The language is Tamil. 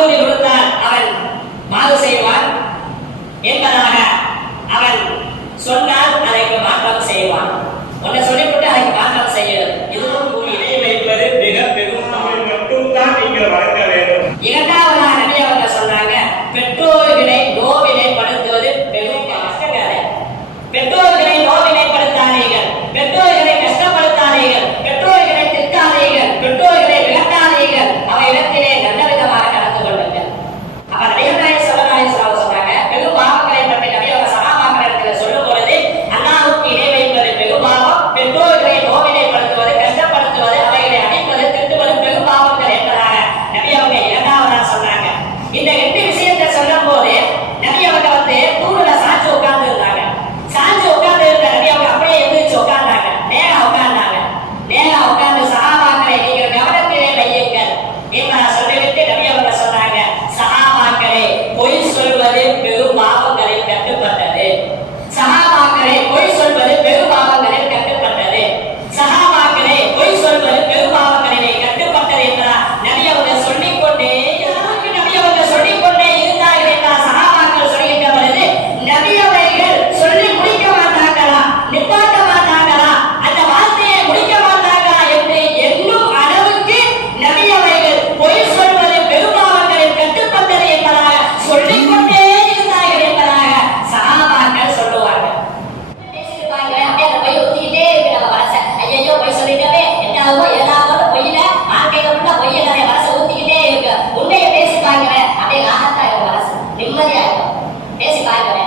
வாக்குறுதி கொடுத்தால் அவன் மாறு செய்வான் என்பதாக அவன் சொன்னால் அதற்கு மாற்றம் செய்வான். ஒன்றை சொல்லிவிட்டு அதற்கு மாற்றம் செய்யணும். இதுவும் இணை வைப்பது மிக பெரும் தமிழ் மட்டும்தான் நீங்கள் வளர்க்க வேண்டும். இரண்டாவதாக நபி அவங்க சொன்னாங்க, பெற்றோர்களை நோவினைப்படுத்துவது பெரும் கஷ்டக்கார. பெற்றோர்களை நோவினைப்படுத்தாதீர்கள், பெற்றோர்களை கஷ்டப்படுத்தாதீர்கள், பெற்றோர்களை திட்டாதீர்கள், பெற்றோர்களை விளக்காதீர்கள், அவையிடத்திலே நல்ல விதமாக நடந்து கொள்ளுங்கள். அவர் நபிகள் ஸல்லல்லாஹு சொன்னாங்க, பெரும் பாவங்களை பற்றி நபி அவங்க சஹாபாக்களிடத்தில் சொல்லும் பொழுது, அல்லாஹ்வுக்கு இணை வைப்பது பெரும் பாவம், பெற்றோர்களை நோவினைப்படுத்துவது, கஷ்டப்படுத்துவது, அவைகளை அடிப்பது, திட்டுவது பெரும் பாவங்கள் என்பதாக நபி அவங்க இரண்டாவதாக சொன்னாங்க. இந்த 2 விஷயத்தை சொல்லும் போது நபி அவங்க தூணுல சாஞ்சு உட்கார்ந்து இருந்தாங்க. சாஞ்சு உட்கார்ந்து இருந்த நபி அவங்க அப்படியே எந்திரிச்சு உட்கார்ந்தாங்க. நேரா உட்கார்ந்தாங்க. நேரா உட்கார்ந்து சஹாபாக்களை நீங்கள் கவனத்திலே வையுங்கள் என்பதை சொல்லிவிட்டு நபி அவங்க சொன்னாங்க, சஹாபாக்களே பொய் சொல்வது பெரும் பாவங்களில் கட்டுப்பட்டது. சஹாபாக்களே பொய் சொல்வது பெரும் பாவங்களில் கட்டுப்பட்டது. சஹாபாக்களே பொய் சொல்வது பெரும் பாவங்களிலே கட்டுப்பட்டது என்றார் நபி அவங்க சொல்லிக்கொண்டே சொல்லிக்கொண்டே இருந்தார்கள் என்றால் சஹாபாக்கள் சொல்கின்ற பொழுது நபி அவர்கள் சொல்லி முடிக்க மாட்டாங்களா, நிப்பாட்ட மாட்டாங்களா, அந்த வார்த்தையை முடிக்க மாட்டாங்களா என்று எண்ணும் அளவுக்கு நபி அவர்கள் பொய் சொல்வது பெரும்பாவங்களில் கட்டுப்பட்டது என்பதாக சொல்லிக்கொண்டே இருந்தார்கள் என்பதாக சஹாபாக்கள் சொல்லுவார்கள். பேசியிருப்பாங்க, அப்படியே அந்த பொய் ஊத்திக்கிட்டே இருக்கு நம்ம மனசை. ஐயோ பொய் சொல்லிட்டவே, என்னாவோ ஏதாவது பொய்யில வாழ்க்கையில உள்ள பொய்யை நிறைய மனசை ஊத்திக்கிட்டே இருக்கு. உண்மையை பேசிப்பாங்க, அப்படியே ராகத்தா இருக்கும், மனசு நிம்மதியா இருக்கும். பேசிப்பாங்க.